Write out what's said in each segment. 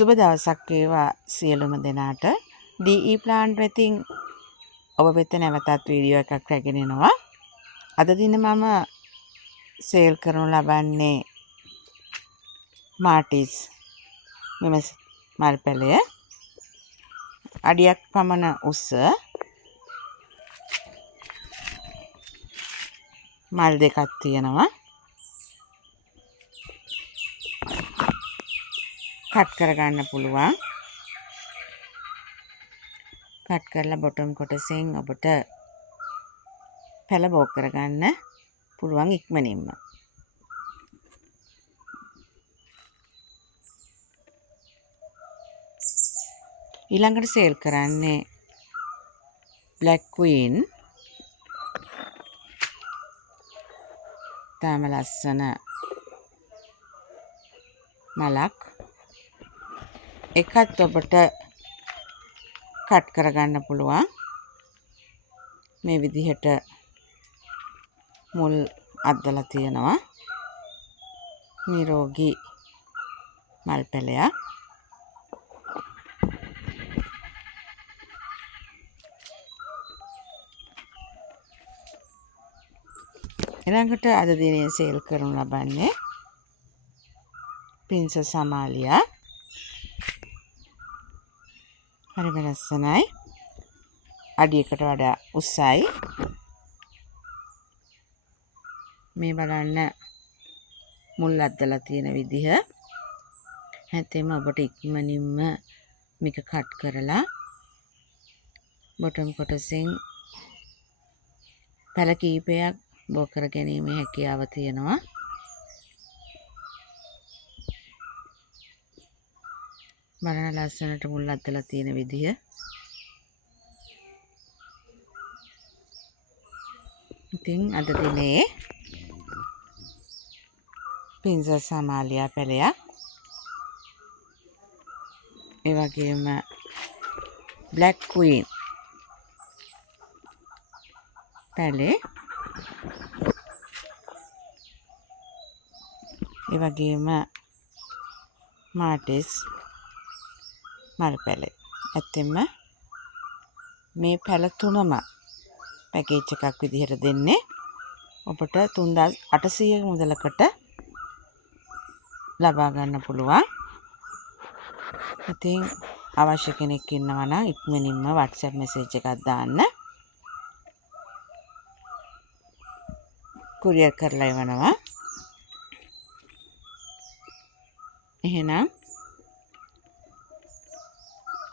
සුබ දවසක් වේවා සියලුම දෙනාට. DE plant වෙතින් ඔබ වෙත නැවතත් වීඩියෝ එකක් රැගෙන එනවා. අද දින මම සේල් කරනු ලබන්නේ මාටිස් මෙම මල් පැලය. අඩියක් පමණ උස මල් දෙකක් තියෙනවා. කට් කරගන්න පුළුවන්. කට් කරලා බොටම් කොටසෙන් ඔබට පැල බෝ කරගන්න පුළුවන් ඉක්මනින්ම. ඊළඟට සේල් කරන්නේ Black Queen. තාම ලස්සන මලක්. එකත් ඔබට කට් කරගන්න පුළුවන්. මේ විදිහට මුල් අද්දලා තියෙනවා. නිරෝගී මල් පැලයක්. ඊළඟට අද දිනේ සේල් කරනු ලබන්නේ ප්‍රින්සස් අමාලියා. හරිම ලස්සනයි. අඩියකට වඩා උසයි. මේ බලන්න මුල් අද්දලා තියෙන විදිහ. හැතෙම ඔබට ඉක්මනින්ම මේක කට් කරලා බොටම් කොටසෙන් පැල කීපයක් බෝ කර ගැනීමේ හැකියාව තියෙනවා. බලන්න ලස්සනට මුල් අද්දලා තියෙන විදිහ. ඉතින් අද දිනේ ප්‍රින්සස් අමාලියා පැලයක්, ඒ වගේම Black Queen පැලේ, ඒ වගේම මාටිස් මල් පැලේ. ඇත්තෙන්ම මේ පැල තුනම පැකේජ් එකක් විදිහට දෙන්නේ ඔබට 3800 මුදලකට ලබා ගන්න පුළුවන්. ඉතින් අවශ්‍ය කෙනෙක් ඉන්නවා නම් ඉක්මනින්ම WhatsApp message එකක් දාන්න. courier කරලා එවනවා. එහෙනම්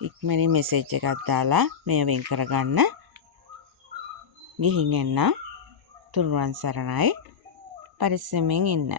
ඉක්මනින් message එකක් දාලා මේ වෙන් කරගන්න. ගිහින් එන්න. තුනුරුවන් සරණයි. පරිස්සමෙන් ඉන්න.